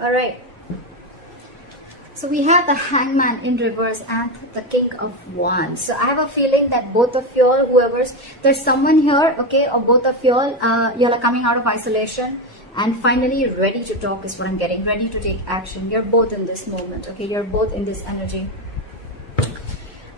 All right. So we have the Hangman in reverse and the King of Wands. So I have a feeling that both of y'all, there's someone here, okay, or both of y'all, y'all are coming out of isolation and finally ready to talk is what I'm getting, ready to take action. You're both in this moment, okay, you're both in this energy.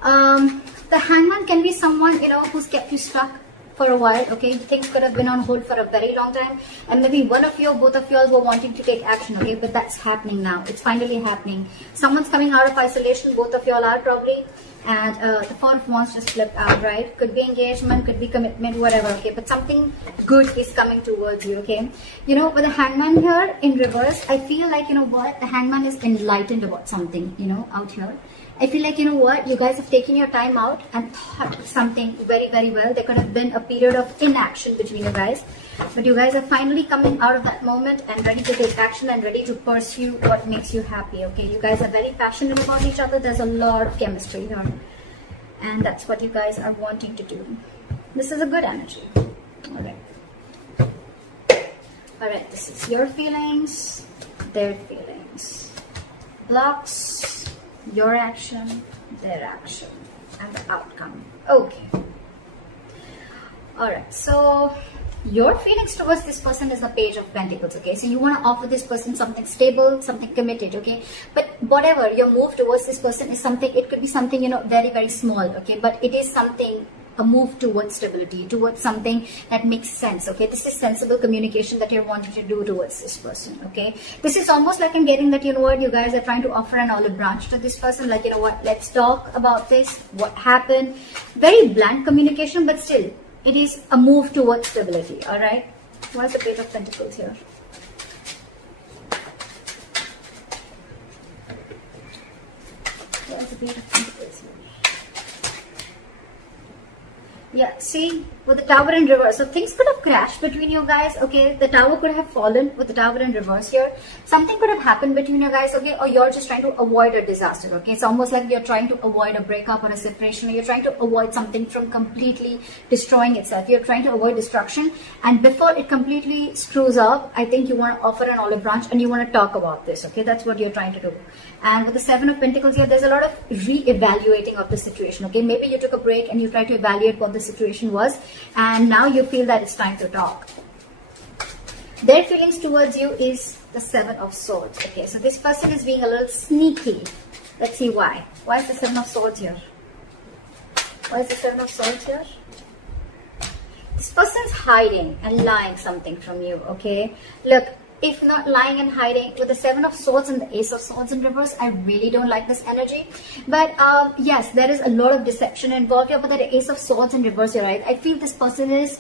The Hangman can be someone, who's kept you stuck for a while, okay. Things could have been on hold for a very long time, and maybe one of you, both of you all were wanting to take action, okay, but that's happening now. It's finally happening. Someone's coming out of isolation, both of you all are probably, and the Four of Wands just flipped out, right? Could be engagement, could be commitment, whatever, okay, but something good is coming towards you, okay. With the Hangman here in reverse, I feel like, the Hangman is enlightened about something, out here. I feel like, you guys have taken your time out and thought something very, very well. There could have been a period of inaction between you guys, but you guys are finally coming out of that moment and ready to take action and ready to pursue what makes you happy, okay? You guys are very passionate about each other. There's a lot of chemistry here, and that's what you guys are wanting to do. This is a good energy. All right, this is your feelings, their feelings. Blocks, your action, their action, and the outcome. Okay. Alright, so your feelings towards this person is the Page of Pentacles, okay? So you want to offer this person something stable, something committed, okay? But whatever your move towards this person is something, it could be something, very, very small, okay? But it is something, a move towards stability, towards something that makes sense, okay? This is sensible communication that you're wanting to do towards this person, okay? This is almost like I'm getting that, you guys are trying to offer an olive branch to this person, like, let's talk about this, what happened. Very blunt communication, but still, it is a move towards stability, all right? What's the Page of Pentacles here? What's the Page of Pentacles here? Yeah, see, with the Tower in reverse, so things could have crashed between you guys, okay? The Tower could have fallen with the Tower in reverse here. Something could have happened between you guys, okay? Or you're just trying to avoid a disaster, okay? It's almost like you're trying to avoid a breakup or a separation, or you're trying to avoid something from completely destroying itself. You're trying to avoid destruction, and before it completely screws up, I think you want to offer an olive branch and you want to talk about this, okay? That's what you're trying to do. And with the Seven of Pentacles here, there's a lot of re-evaluating of the situation, okay? Maybe you took a break and you tried to evaluate what the situation was, and now you feel that it's time to talk. Their feelings towards you is the Seven of Swords, okay? So this person is being a little sneaky. Let's see why. Why is the Seven of Swords here? Why is the Seven of Swords here? This person's hiding and lying something from you, okay? Look, if not lying and hiding, with the Seven of Swords and the Ace of Swords in reverse, I really don't like this energy. But yes, there is a lot of deception involved here. But the Ace of Swords in reverse, you're right. I feel this person is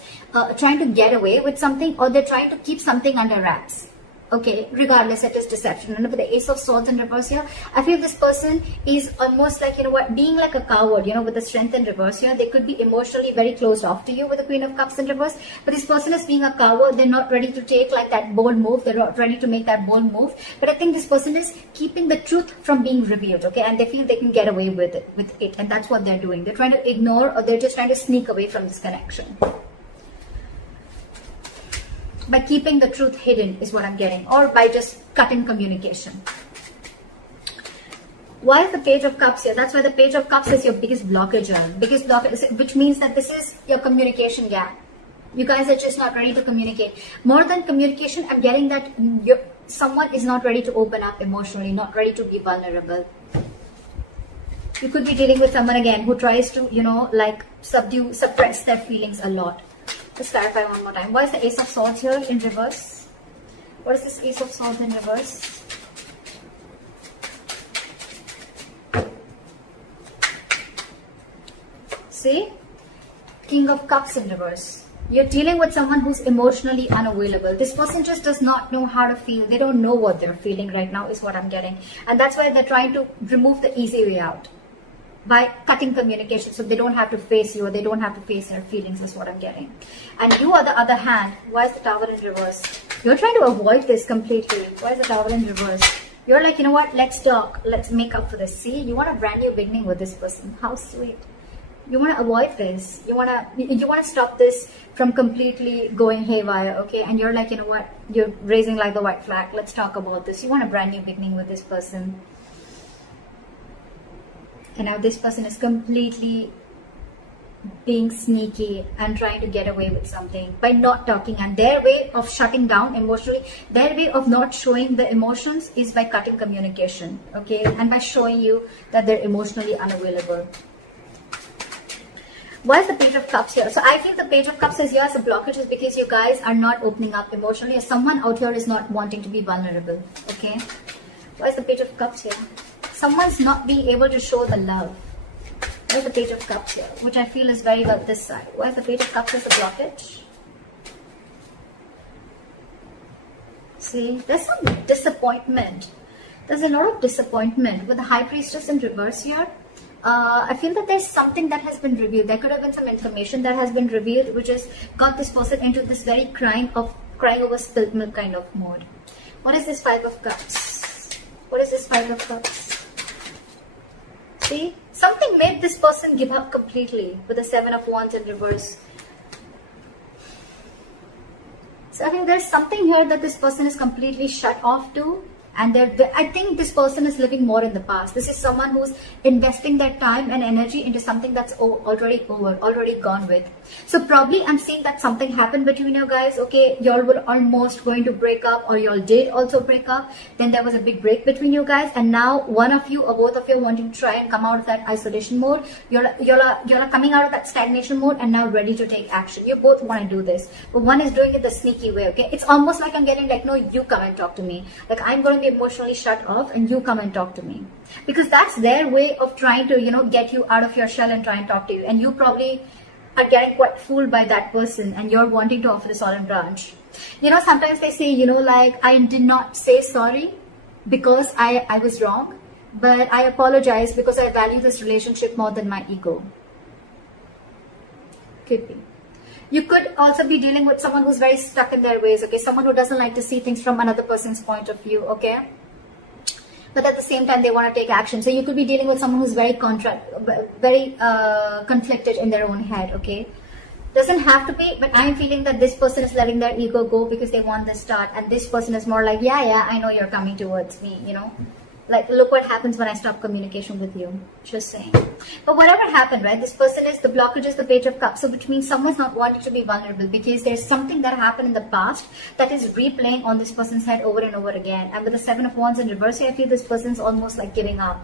trying to get away with something, or they're trying to keep something under wraps. Okay, regardless, it is deception. And with the Ace of Swords in reverse here, I feel this person is almost like, being like a coward, with the Strength in reverse here. They could be emotionally very closed off to you with the Queen of Cups in reverse. But this person is being a coward. They're not ready to take like that bold move. They're not ready to make that bold move. But I think this person is keeping the truth from being revealed, okay? And they feel they can get away with it. And that's what they're doing. They're trying to ignore, or they're just trying to sneak away from this connection. By keeping the truth hidden is what I'm getting, or by just cutting communication. Why is the Page of Cups here? That's why the Page of Cups is your biggest blockage, which means that this is your communication gap. You guys are just not ready to communicate. More than communication, I'm getting that someone is not ready to open up emotionally, not ready to be vulnerable. You could be dealing with someone again who tries to, suppress their feelings a lot. Let's clarify one more time. Why is the Ace of Swords here in reverse? What is this Ace of Swords in reverse? See? King of Cups in reverse. You're dealing with someone who's emotionally unavailable. This person just does not know how to feel. They don't know what they're feeling right now is what I'm getting. And that's why they're trying to remove the easy way out. By cutting communication, so they don't have to face you, or they don't have to face their feelings is what I'm getting. And you, on the other hand, why is the Tower in reverse? You're trying to avoid this completely. Why is the Tower in reverse? You're like, let's talk, let's make up for this. See, you want a brand new beginning with this person. How sweet. You want to avoid this. You want to stop this from completely going haywire, okay? And you're like, you know what? You're raising like the white flag. Let's talk about this. You want a brand new beginning with this person. And now this person is completely being sneaky and trying to get away with something by not talking, and their way of shutting down emotionally, their way of not showing the emotions is by cutting communication, okay, and by showing you that they're emotionally unavailable. Why is the Page of Cups here? So I feel the Page of Cups is here as a blockage is because you guys are not opening up emotionally, or someone out here is not wanting to be vulnerable, okay? Why is the Page of Cups here? Someone's not being able to show the love. Why is the Page of Cups here? Which I feel is very well this side. Why is the Page of Cups as a blockage? See, there's some disappointment. There's a lot of disappointment with the High Priestess in reverse here. I feel that there's something that has been revealed. There could have been some information that has been revealed, which has got this person into this very crying over spilled milk kind of mode. What is this Five of Cups? What is this Five of Cups? See, something made this person give up completely with the Seven of Wands in reverse. So I think there's something here that this person is completely shut off to. And I think this person is living more in the past. This is someone who's investing their time and energy into something that's already over, already gone with. So probably I'm seeing that something happened between you guys. Okay, y'all were almost going to break up, or y'all did also break up. Then there was a big break between you guys, and now one of you or both of you wanting to try and come out of that isolation mode. Y'all are coming out of that stagnation mode and now ready to take action. You both want to do this, but one is doing it the sneaky way. Okay, it's almost like I'm getting like, no, you come and talk to me. Like I'm going to emotionally shut off and you come and talk to me, because that's their way of trying to, you know, get you out of your shell and try and talk to you. And you probably are getting quite fooled by that person, and you're wanting to offer this olive branch. You know, sometimes they say, you know, like, I did not say sorry because I was wrong, but I apologize because I value this relationship more than my ego. Could be. You could also be dealing with someone who's very stuck in their ways, okay? Someone who doesn't like to see things from another person's point of view, okay? But at the same time, they want to take action. So you could be dealing with someone who's very conflicted in their own head, okay? Doesn't have to be, but I'm feeling that this person is letting their ego go because they want this start. And this person is more like, yeah, I know you're coming towards me, you know? Like, look what happens when I stop communication with you. Just saying. But whatever happened, right? This person is, the blockage is the Page of Cups. So which means someone's not wanting to be vulnerable because there's something that happened in the past that is replaying on this person's head over and over again. And with the Seven of Wands in reverse, I feel this person's almost like giving up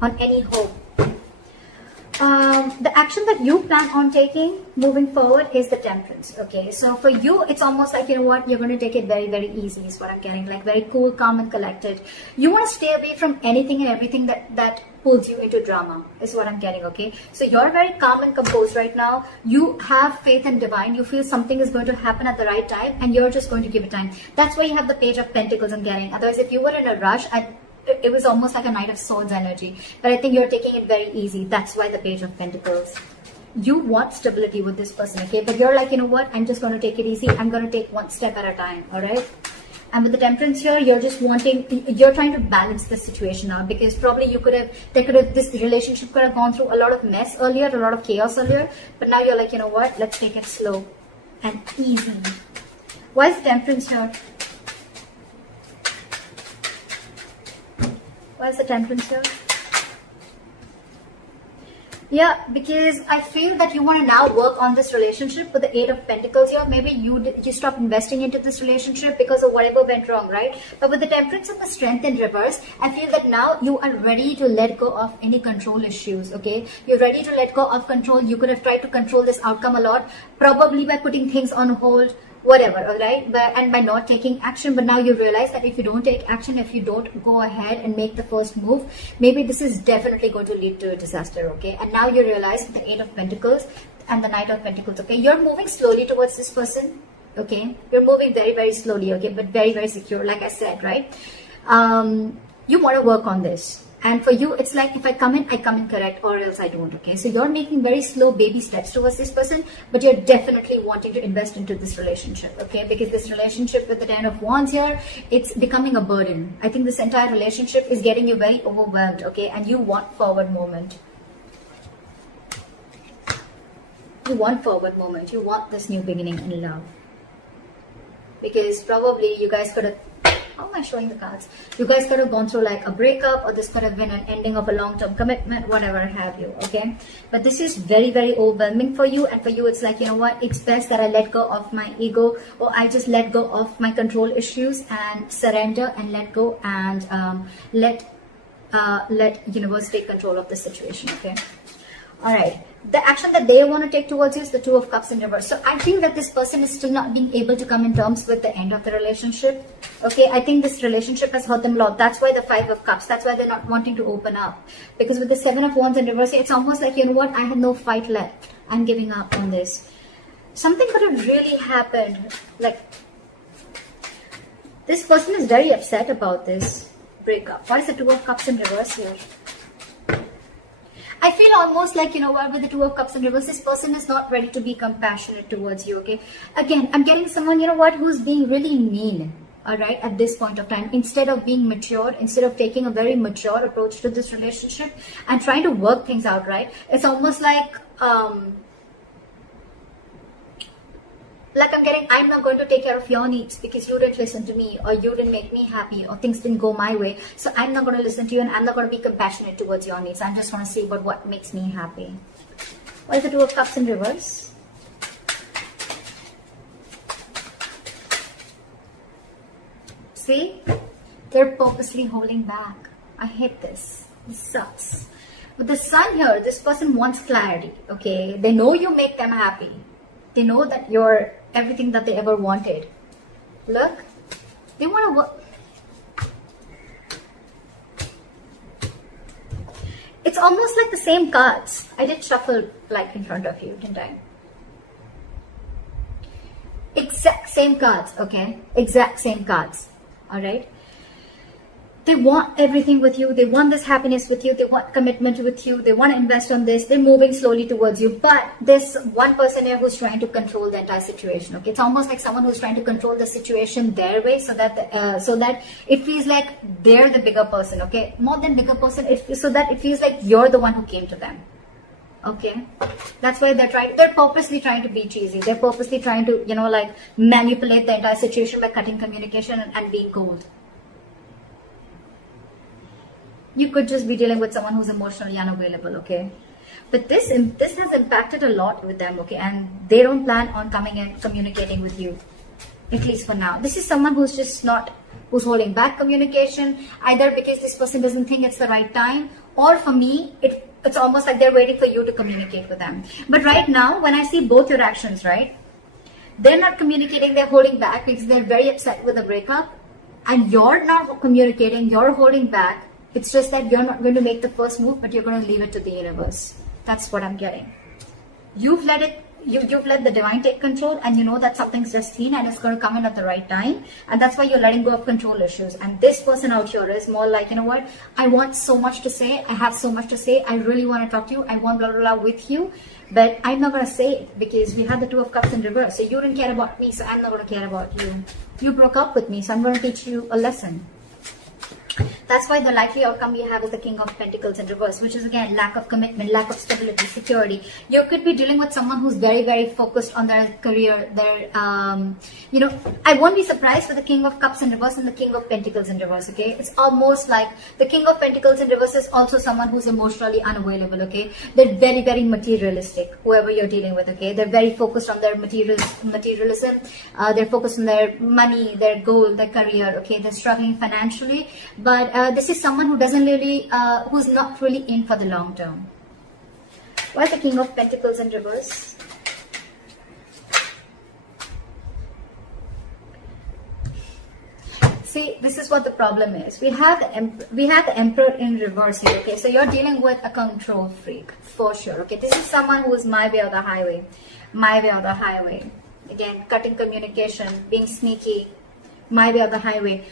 on any hope. The action that you plan on taking moving forward is the Temperance, okay? So for you, it's almost like, you know what, you're going to take it very, very easy is what I'm getting, like very cool, calm and collected. You want to stay away from anything and everything that pulls you into drama is what I'm getting, okay? So you're very calm and composed right now. You have faith in divine. You feel something is going to happen at the right time and you're just going to give it time. That's why you have the Page of Pentacles I'm getting. Otherwise, if you were in a rush, it was almost like a Knight of Swords energy. But I think you're taking it very easy. That's why the Page of Pentacles. You want stability with this person, okay? But you're like, you know what? I'm just going to take it easy. I'm going to take one step at a time, all right? And with the Temperance here, you're just you're trying to balance the situation out, because probably this relationship could have gone through a lot of mess earlier, a lot of chaos earlier. But now you're like, you know what? Let's take it slow and easy. Why is the Temperance here? Why is the Temperance here? Yeah, because I feel that you want to now work on this relationship with the Eight of Pentacles here. Maybe you stop investing into this relationship because of whatever went wrong, right? But with the Temperance and the Strength in reverse, I feel that now you are ready to let go of any control issues, okay? You're ready to let go of control. You could have tried to control this outcome a lot, probably by putting things on hold, whatever, all right? And by not taking action. But now you realize that if you don't take action, if you don't go ahead and make the first move, maybe this is definitely going to lead to a disaster, okay? And now you realize the Eight of Pentacles and the Knight of Pentacles, okay? You're moving slowly towards this person, okay? You're moving very, very slowly, okay? But very, very secure, like I said, right? You want to work on this. And for you, it's like, if I come in correct, or else I don't, okay? So you're making very slow baby steps towards this person, but you're definitely wanting to invest into this relationship, okay? Because this relationship with the Ten of Wands here, it's becoming a burden. I think this entire relationship is getting you very overwhelmed, okay? And you want forward movement. You want forward movement. You want this new beginning in love. Because probably you guys could have, how am I showing the cards? You guys could have gone through like a breakup, or this could have been an ending of a long-term commitment, whatever have you, okay? But this is very, very overwhelming for you. And for you, it's like, you know what? It's best that I let go of my ego, or I just let go of my control issues and surrender and let go, and let universe take control of the situation, okay? All right. The action that they want to take towards you is the Two of Cups in reverse. So I think that this person is still not being able to come in terms with the end of the relationship. Okay, I think this relationship has hurt them a lot. That's why the Five of Cups. That's why they're not wanting to open up. Because with the Seven of Wands in reverse, it's almost like, you know what, I have no fight left. I'm giving up on this. Something could have really happened. Like, this person is very upset about this breakup. What is the Two of Cups in reverse here? I feel almost like, you know what, with the Two of Cups in reverse, this person is not ready to be compassionate towards you, okay? Again, I'm getting someone, you know what, who's being really mean, all right, at this point of time. Instead of being mature, instead of taking a very mature approach to this relationship and trying to work things out, right? It's almost like I'm getting, I'm not going to take care of your needs because you didn't listen to me, or you didn't make me happy, or things didn't go my way. So I'm not going to listen to you, and I'm not going to be compassionate towards your needs. I'm just going to see about what makes me happy. What is the Two of Cups in reverse? See? They're purposely holding back. I hate this. This sucks. With the Sun here, this person wants clarity, okay? They know you make them happy. They know that you're everything that they ever wanted. Look, they want to work. It's almost like the same cards. I did shuffle like in front of you, didn't I? Exact same cards, okay? Exact same cards, all right? They want everything with you. They want this happiness with you. They want commitment with you. They want to invest on this. They're moving slowly towards you. But there's one person here who's trying to control the entire situation. Okay, it's almost like someone who's trying to control the situation their way, so that it feels like they're the bigger person. Okay, more than bigger person, so that it feels like you're the one who came to them. Okay, that's why they're purposely trying to be cheesy. They're purposely trying to, you know, like manipulate the entire situation by cutting communication and being cold. You could just be dealing with someone who's emotionally unavailable, okay? But this has impacted a lot with them, okay? And they don't plan on coming and communicating with you, at least for now. This is someone who's holding back communication, either because this person doesn't think it's the right time, or for me, it's almost like they're waiting for you to communicate with them. But right now, when I see both your actions, right? They're not communicating, they're holding back because they're very upset with the breakup, and you're not communicating, you're holding back. It's just that you're not going to make the first move, but you're going to leave it to the universe. That's what I'm getting. You've let the divine take control, and you know that something's just seen and it's going to come in at the right time. And that's why you're letting go of control issues. And this person out here is more like, you know what? I want so much to say. I have so much to say. I really want to talk to you. I want blah, blah, blah with you. But I'm not going to say it because we had the Two of Cups in reverse. So you didn't care about me, so I'm not going to care about you. You broke up with me, so I'm going to teach you a lesson. That's why the likely outcome you have is the King of Pentacles in reverse, which is again lack of commitment, lack of stability, security. You could be dealing with someone who's very, very focused on their career, their, you know, I won't be surprised with the King of Cups in reverse and the King of Pentacles in reverse, okay? It's almost like the King of Pentacles in reverse is also someone who's emotionally unavailable, okay? They're very, very materialistic, whoever you're dealing with, okay? They're very focused on their materialism. They're focused on their money, their goal, their career, okay? They're struggling financially. But this is someone who doesn't really, who's not really in for the long term. Why is the King of Pentacles in reverse? See, this is what the problem is. We have the Emperor in reverse here. Okay, so you're dealing with a control freak for sure. Okay, this is someone who is my way or the highway, my way or the highway. Again, cutting communication, being sneaky, my way or the highway.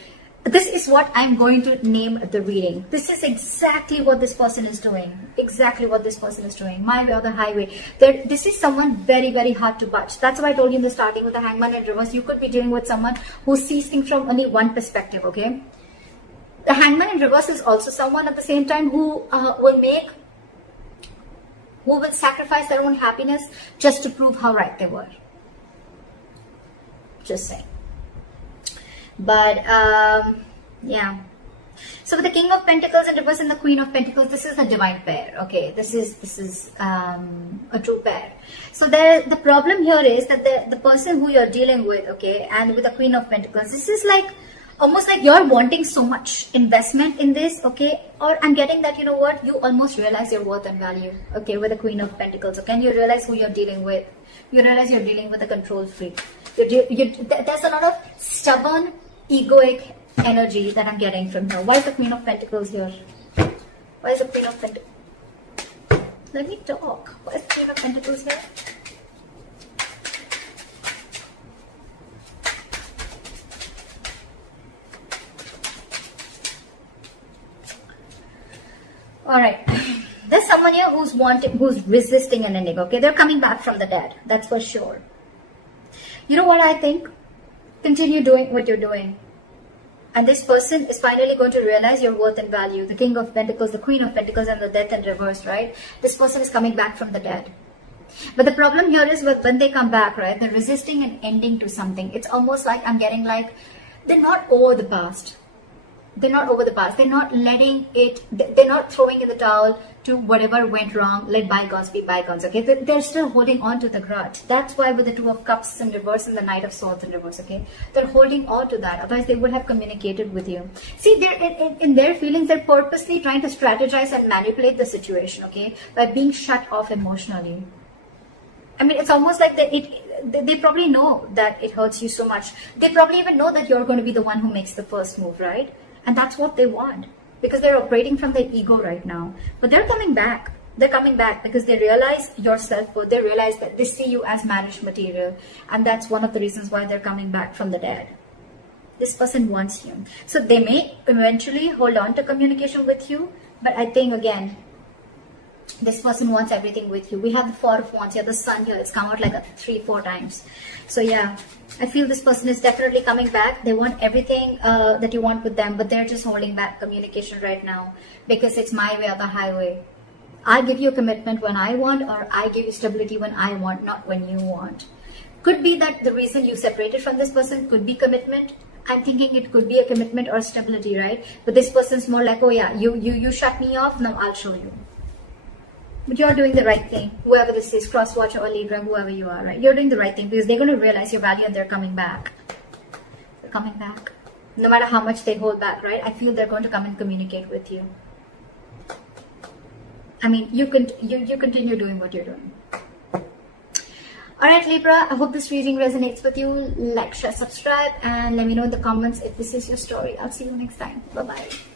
This is what I'm going to name the reading. This is exactly what this person is doing. Exactly what this person is doing. My way or the highway. This is someone very, very hard to budge. That's why I told you in the starting with the Hangman in reverse. You could be dealing with someone who sees things from only one perspective, okay? The Hangman in reverse is also someone at the same time who will make who will sacrifice their own happiness just to prove how right they were. Just saying. But yeah. So with the King of Pentacles in reverse and the Queen of Pentacles, this is the divine pair. Okay, this is a true pair. So the problem here is that the person who you're dealing with, okay, and with the Queen of Pentacles, this is like almost like you're wanting so much investment in this, okay? Or I'm getting that, you know what, you almost realize your worth and value, okay, with the Queen of Pentacles, okay? And you realize who you're dealing with. You realize you're dealing with a control freak. There's a lot of stubborn, egoic energy that I'm getting from her. Why is the Queen of Pentacles here? Why is the Queen of Pentacles? Let me talk. Why is the Queen of Pentacles here? Alright. There's someone here who's resisting an ending, okay? They're coming back from the dead. That's for sure. You know what I think? Continue doing what you're doing. And this person is finally going to realize your worth and value. The King of Pentacles, the Queen of Pentacles, and the Death in reverse, right? This person is coming back from the dead. But the problem here is when they come back, right? They're resisting an ending to something. It's almost like I'm getting like, they're not over the past. They're not over the past. They're not letting it, they're not throwing in the towel to whatever went wrong. Let bygones be bygones, okay? They're still holding on to the grudge. That's why with the Two of Cups in reverse and the Knight of Swords in reverse, okay? They're holding on to that. Otherwise, they would have communicated with you. See, they're in their feelings, they're purposely trying to strategize and manipulate the situation, okay? By being shut off emotionally. I mean, it's almost like they probably know that it hurts you so much. They probably even know that you're going to be the one who makes the first move, right? And that's what they want, because they're operating from their ego right now. But they're coming back. They're coming back because they realize your self-worth. They realize that they see you as marriage material. And that's one of the reasons why they're coming back from the dead. This person wants you. So they may eventually hold on to communication with you. But I think, again, this person wants everything with you. We have the Four of Wands here, the Sun here. It's come out like 3-4 times. So yeah, I feel this person is definitely coming back. They want everything that you want with them, but they're just holding back communication right now because it's my way or the highway. I give you a commitment when I want, or I give you stability when I want, not when you want. Could be that the reason you separated from this person could be commitment. I'm thinking it could be a commitment or stability, right? But this person's more like, oh yeah, you shut me off, now I'll show you. But you're doing the right thing. Whoever this is, cross-watcher or Libra, whoever you are, right? You're doing the right thing because they're going to realize your value and they're coming back. They're coming back. No matter how much they hold back, right? I feel they're going to come and communicate with you. I mean, you continue doing what you're doing. Alright, Libra, I hope this reading resonates with you. Like, share, subscribe, and let me know in the comments if this is your story. I'll see you next time. Bye-bye.